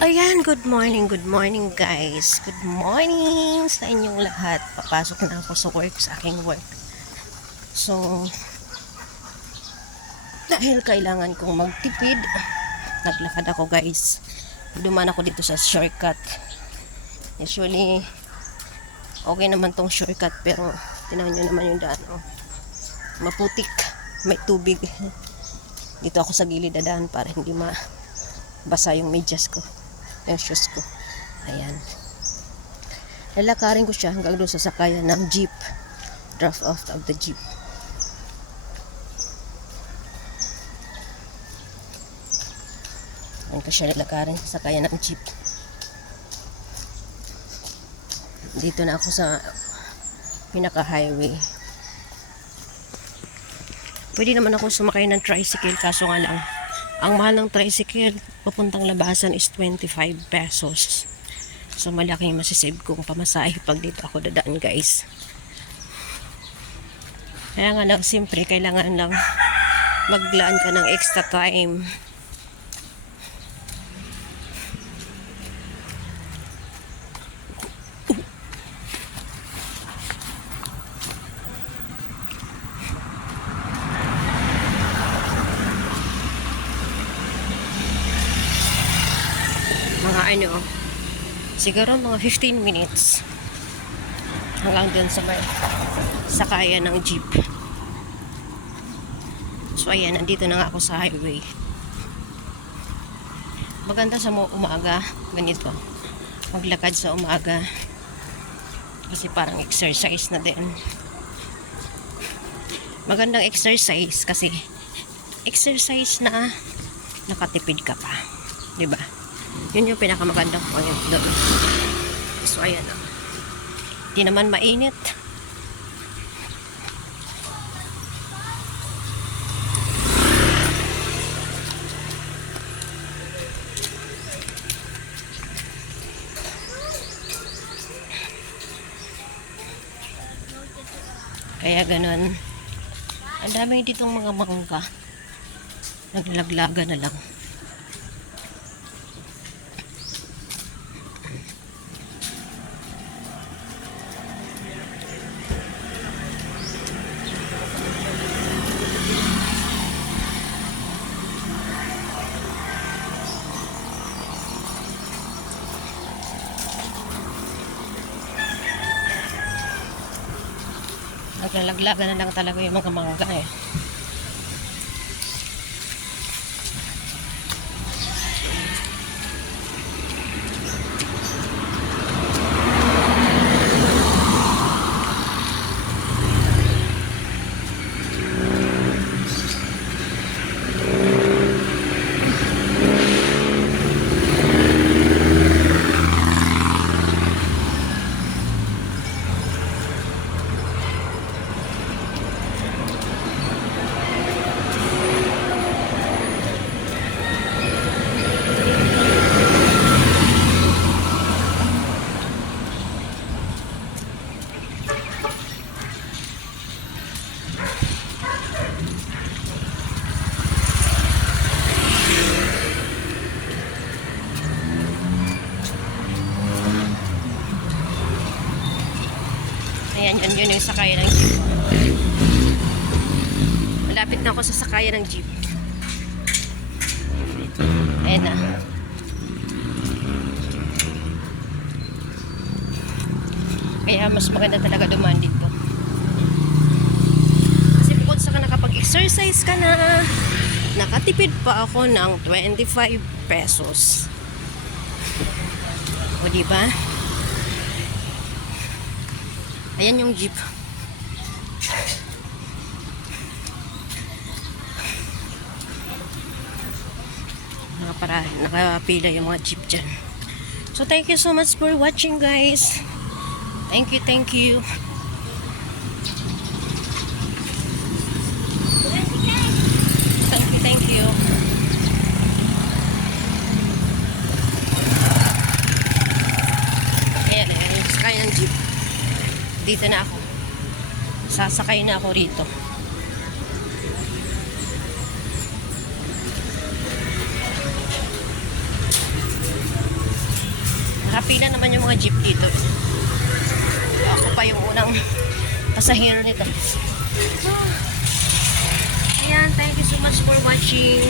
Ayan, good morning guys. Good morning sa inyong lahat. Papasok na ako sa aking work. So, dahil kailangan kong magtipid, naglakad ako guys. Dumaan ako dito sa shortcut. Usually, okay naman tong shortcut pero tinahan nyo naman yung daan. Oh. Maputik, may tubig. Dito ako sa gilid dadaan para hindi mabasa yung medyas ko. Yung shoes ko. Ayan. Lalakarin ko siya hanggang doon sa sakayan ng jeep. Drop off of the jeep. Ayan ko siya lalakarin sa sakayan ng jeep. Dito na ako sa pinaka-highway. Pwede naman ako sumakay ng tricycle kaso nga lang ang mahal ng tricycle papuntang labasan is 25 pesos. So malaking masisave kong pamasahe pag dito ako dadaan guys. Kaya nga lang siyempre kailangan lang maglaan ka ng extra time. Mga siguro mga 15 minutes hanggang dun sa may sakayan ng jeep. So ayan, nandito na nga ako sa highway. Maganda sa umaga ganito maglakad sa umaga kasi parang exercise na din. Magandang exercise kasi exercise na nakatipid ka pa, di ba? Yun yung pinakamagandang point doon. So ayan o. Di naman mainit. Kaya ganun. Ang dami ditong mga mangga. Naglaglaga na lang. Naglalaglagan na lang talaga yung mga mangga eh. Ayan, yun yung sakayan ng jeep. Malapit na ako sa sakayan ng jeep. Ayan na. Kaya mas maganda talaga dumaan dito. Kasi bukod sa nakapag-exercise ka na, nakatipid pa ako ng 25 pesos. O diba? Ayan yung jeep. Nakapila yung mga jeep dyan. So thank you so much for watching guys. Thank you, thank you. Thank you. Ayan, sakay ng jeep. Dito na ako. Sasakay na ako rito. Nakapila naman yung mga jeep dito. Ako pa yung unang pasahero nito. Ayan, thank you so much for watching.